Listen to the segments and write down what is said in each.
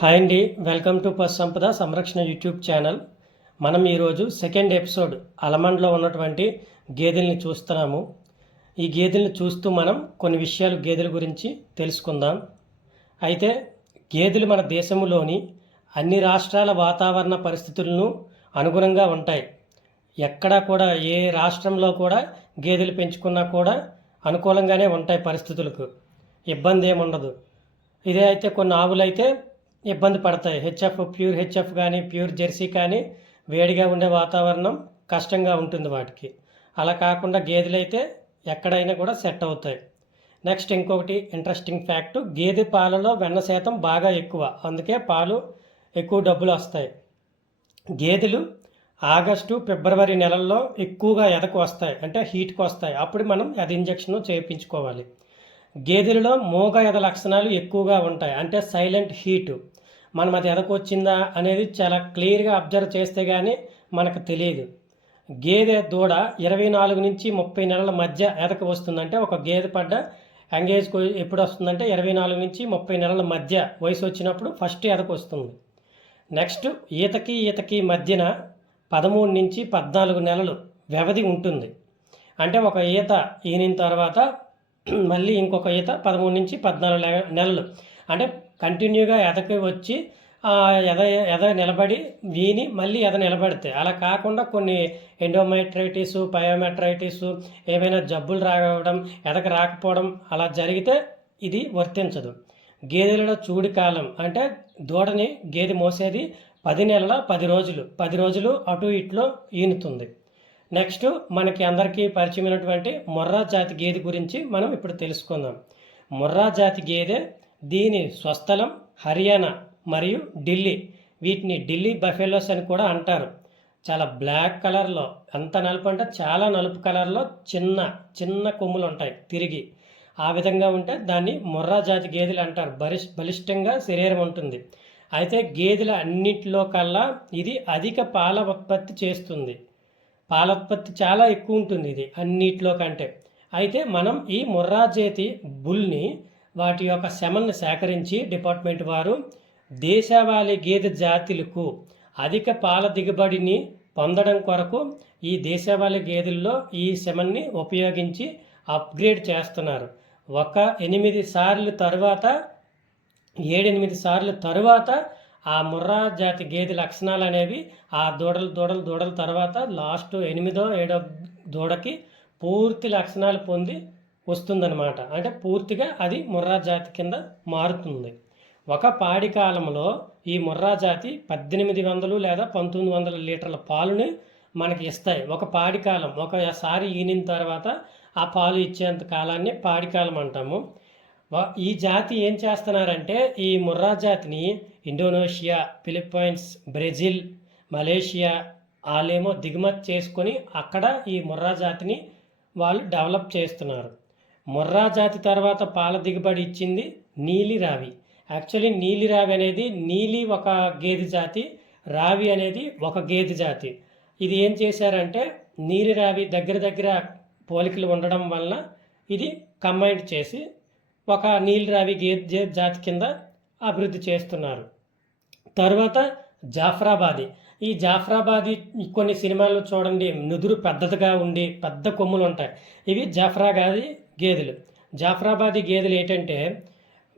Hi అండి, welcome to పశు సంపద సంరక్షణ యూట్యూబ్ ఛానల్. మనం ఈరోజు సెకండ్ ఎపిసోడ్ అలమండ్లో ఉన్నటువంటి గేదెల్ని చూస్తున్నాము. ఈ గేదెల్ని చూస్తూ మనం కొన్ని విషయాలు గేదెల గురించి తెలుసుకుందాం. అయితే గేదెలు మన దేశంలోని అన్ని రాష్ట్రాల వాతావరణ పరిస్థితులను అనుగుణంగా ఉంటాయి. ఎక్కడా కూడా ఏ రాష్ట్రంలో కూడా గేదెలు పెంచుకున్నా కూడా అనుకూలంగానే ఉంటాయి, పరిస్థితులకు ఇబ్బంది ఏముండదు. ఇదే అయితే కొన్ని ఆవులు అయితే ఇబ్బంది పడతాయి. ప్యూర్ హెచ్ఎఫ్ కానీ ప్యూర్ జెర్సీ కానీ వేడిగా ఉండే వాతావరణం కష్టంగా ఉంటుంది వాటికి. అలా కాకుండా గేదెలు అయితే ఎక్కడైనా కూడా సెట్ అవుతాయి. నెక్స్ట్ ఇంకొకటి ఇంట్రెస్టింగ్ ఫ్యాక్ట్, గేదె పాలలో వెన్న శాతం బాగా ఎక్కువ, అందుకే పాలు ఎక్కువ డబ్బులు వస్తాయి. గేదెలు ఆగస్టు ఫిబ్రవరి నెలల్లో ఎక్కువగా ఎదకు వస్తాయి, అంటే హీట్కి వస్తాయి. అప్పుడు మనం ఎద ఇంజెక్షన్ చేయించుకోవాలి. గేదెలలో మూగ ఎద లక్షణాలు ఎక్కువగా ఉంటాయి, అంటే సైలెంట్ హీటు. మనం అది ఎదకొచ్చిందా అనేది చాలా క్లియర్గా అబ్జర్వ్ చేస్తే కానీ మనకు తెలియదు. గేదె దూడ 24 నుంచి 30 నెలల మధ్య ఎదకు వస్తుందంటే, ఒక గేదె పడ్డ ఎంగేజ్కి ఎప్పుడు వస్తుందంటే 24 నుంచి 30 నెలల మధ్య వయసు వచ్చినప్పుడు ఫస్ట్ ఎదకు వస్తుంది. నెక్స్ట్ ఈతకి మధ్యన 13 నుంచి 14 నెలలు వ్యవధి ఉంటుంది. అంటే ఒక ఈత ఈనిన తర్వాత మళ్ళీ ఇంకొక ఈత 13 నుంచి 14 నెలలు, అంటే కంటిన్యూగా ఎదకి వచ్చి ఎద నిలబడి వీని మళ్ళీ ఎద నిలబడితే. అలా కాకుండా కొన్ని ఎండోమెట్రైటిస్, పయోమెట్రైటిస్, ఏవైనా జబ్బులు రావడం, ఎదకు రాకపోవడం అలా జరిగితే ఇది వర్తించదు. గేదెలలో చూడి కాలం అంటే దూడని గేదె మోసేది 10 నెలల 10 రోజులు అటు ఇట్లో ఈనుతుంది. నెక్స్ట్ మనకి అందరికీ పరిచయమైనటువంటి మొర్రా జాతి గేదె గురించి మనం ఇప్పుడు తెలుసుకుందాం. మొర్రా జాతి గేదె, దీని స్వస్థలం హర్యానా మరియు ఢిల్లీ. వీటిని ఢిల్లీ బఫెలోస్ అని కూడా అంటారు. చాలా బ్లాక్ కలర్లో, ఎంత నలుపు అంటే చాలా నలుపు కలర్లో చిన్న చిన్న కొమ్ములు ఉంటాయి తిరిగి. ఆ విధంగా ఉంటే దాన్ని మొర్రా జాతి గేదెలు అంటారు. బలిష్టంగా శరీరం ఉంటుంది. అయితే గేదెల అన్నింటిలో కల్లా ఇది అధిక పాల ఉత్పత్తి చేస్తుంది. పాల ఉత్పత్తి చాలా ఎక్కువ ఉంటుంది ఇది అన్నిట్లో కంటే. అయితే మనం ఈ మొర్రా జాతి బుల్ని వాటి యొక్క శమన్ని సేకరించి డిపార్ట్మెంట్ వారు దేశవాళీ గేదె జాతులకు అధిక పాల దిగుబడిని పొందడం కొరకు ఈ దేశవాళీ గేదెల్లో ఈ శమన్ని ఉపయోగించి అప్గ్రేడ్ చేస్తున్నారు. 8 సార్లు తర్వాత 7-8 సార్లు తరువాత ఆ మొర్రా జాతి గేదె లక్షణాలు అనేవి ఆ దూడల తర్వాత లాస్ట్ 8వ 7వ దూడకి పూర్తి లక్షణాలు పొంది వస్తుందన్నమాట. అంటే పూర్తిగా అది మొర్రా జాతి కింద మారుతుంది. ఒక పాడి కాలంలో ఈ మొర్రా జాతి 1800 లేదా 1900 లీటర్ల పాలుని మనకి ఇస్తాయి. ఒక పాడి కాలం, ఒకసారి ఈనిన తర్వాత ఆ పాలు ఇచ్చేంత కాలాన్ని పాడి కాలం అంటాము. ఈ జాతి ఏం చేస్తున్నారంటే, ఈ మొర్రా జాతిని ఇండోనేషియా, ఫిలిప్పైన్స్, బ్రెజిల్, మలేషియా వాళ్ళేమో దిగుమతి చేసుకొని అక్కడ ఈ మొర్రా జాతిని వాళ్ళు డెవలప్ చేస్తున్నారు. మొర్రా జాతి తర్వాత పాల దిగుబడి ఇచ్చింది నీలి రావి. యాక్చువల్లీ నీలి రావి అనేది నీలి ఒక గేదె జాతి, రావి అనేది ఒక గేదె జాతి. ఇది ఏం చేశారంటే, నీలి రావి దగ్గర పోలికలు ఉండడం వల్ల ఇది కంబైన్ చేసి ఒక నీలి రావి గేదె జాతి కింద అభివృద్ధి చేస్తున్నారు. తర్వాత జాఫ్రాబాదీ. ఈ జాఫ్రాబాదీ కొన్ని సినిమాల్లో చూడండి, నుదురు పెద్దదిగా ఉండి పెద్ద కొమ్ములు ఉంటాయి. ఇవి జాఫ్రాబాదీ గేదెలు. జాఫ్రాబాదీ గేదెలు ఏంటంటే,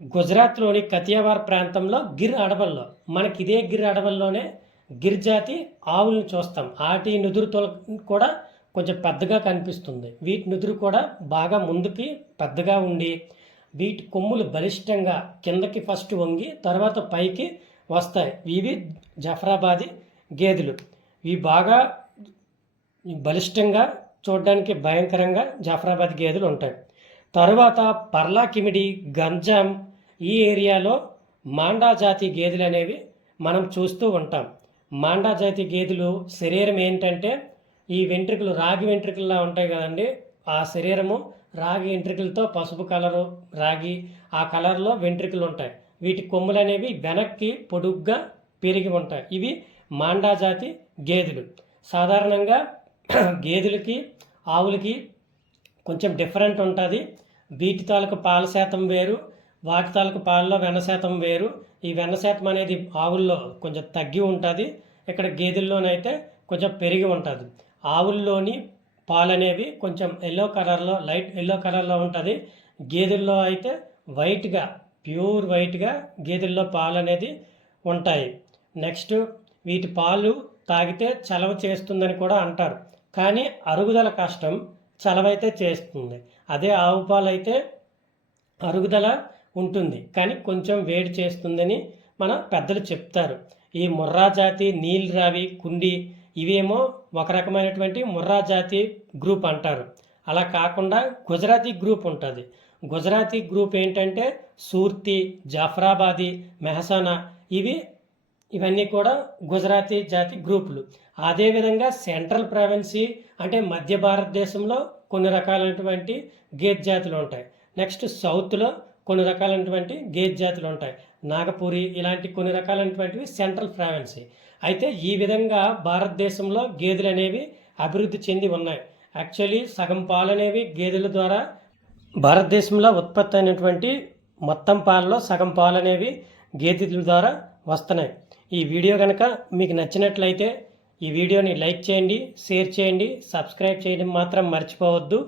గుజరాత్లోని కతియావార్ ప్రాంతంలో గిర్ అడవుల్లో, మనకి ఇదే గిర్ అడవుల్లోనే గిర్ జాతి ఆవులను చూస్తాం. వాటి నుదురుతో కూడా కొంచెం పెద్దగా కనిపిస్తుంది. వీటి నుదురు కూడా బాగా ముందుకి పెద్దగా ఉండి వీటి కొమ్ములు బలిష్టంగా కిందకి ఫస్ట్ వంగి తర్వాత పైకి వస్తాయి. ఇవి జాఫ్రాబాదీ గేదెలు. ఇవి బాగా బలిష్టంగా, చూడడానికి భయంకరంగా జాఫ్రాబాదీ గేదెలు ఉంటాయి. తర్వాత పర్లాకిమిడి, గంజాం ఈ ఏరియాలో మాండా జాతి గేదెలు అనేవి మనం చూస్తూ ఉంటాం. మాండా జాతి గేదెలు శరీరం ఏంటంటే, ఈ వెంట్రుకలు రాగి వెంట్రుకల్లా ఉంటాయి కదండి, ఆ శరీరము రాగి వెంట్రుకలతో పసుపు కలరు, రాగి ఆ కలర్లో వెంట్రుకలు ఉంటాయి. వీటి కొమ్ములు అనేవి వెనక్కి పొడుగ్గా పెరిగి ఉంటాయి. ఇవి మాండా జాతి గేదెలు. సాధారణంగా గేదెలకి ఆవులకి కొంచెం డిఫరెంట్ ఉంటుంది. వీటి తాలూకు పాల శాతం వేరు, వాటి తాలూకు పాలలో వెన్న శాతం వేరు. ఈ వెన్న శాతం అనేది ఆవుల్లో కొంచెం తగ్గి ఉంటుంది, ఇక్కడ గేదెల్లోనైతే కొంచెం పెరిగి ఉంటుంది. ఆవుల్లోని పాలు అనేవి కొంచెం ఎల్లో కలర్లో, లైట్ ఎల్లో కలర్లో ఉంటుంది. గేదెల్లో అయితే వైట్గా, ప్యూర్ వైట్గా గేదెల్లో పాలు అనేది ఉంటాయి. నెక్స్ట్ వీటి పాలు తాగితే చలవ చేస్తుందని కూడా అంటారు, కానీ అరుగుదల కష్టం, చలవైతే చేస్తుంది. అదే ఆవు పాలు అయితే అరుగుదల ఉంటుంది కానీ కొంచెం వేడి చేస్తుందని మన పెద్దలు చెప్తారు. ఈ ముర్రా జాతి, నీల్ రావి, కుండి ఇవేమో ఒక రకమైనటువంటి ముర్రా జాతి గ్రూప్ అంటారు. అలా కాకుండా గుజరాతీ గ్రూప్ ఉంటుంది. గుజరాతీ గ్రూప్ ఏంటంటే సూర్తి, జాఫరాబాదీ, మెహసానా ఇవన్నీ కూడా గుజరాతీ జాతి గ్రూపులు. అదేవిధంగా సెంట్రల్ ప్రావిన్సీ అంటే మధ్య భారతదేశంలో కొన్ని రకాలైనటువంటి గేదె జాతులు ఉంటాయి. నెక్స్ట్ సౌత్లో కొన్ని రకాలైనటువంటి గేదె జాతులు ఉంటాయి. నాగపూరి ఇలాంటి కొన్ని రకాలైనటువంటివి సెంట్రల్ ప్రావిన్సీ. అయితే ఈ విధంగా భారతదేశంలో గేదెలు అనేవి అభివృద్ధి చెంది ఉన్నాయి. యాక్చువల్లీ సగం పాలు అనేవి గేదెల ద్వారా భారతదేశంలో ఉత్పత్తి అయినటువంటి మొత్తం పాలలో సగం పాలు అనేవి గేదెల ద్వారా వస్తున్నాయి. ఈ వీడియో కనుక మీకు నచ్చినట్లయితే ఈ వీడియోని లైక్ చేయండి, షేర్ చేయండి, సబ్స్క్రైబ్ చేయడం మాత్రం మర్చిపోవద్దు.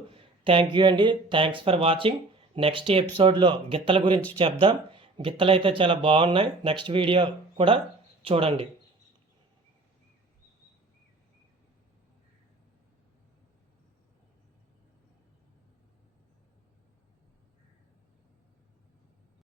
థ్యాంక్ యూ అండి. Thanks for watching. నెక్స్ట్ ఎపిసోడ్లో గిత్తల గురించి చెప్దాం. గిత్తలు అయితే చాలా బాగున్నాయి. నెక్స్ట్ వీడియో కూడా చూడండి.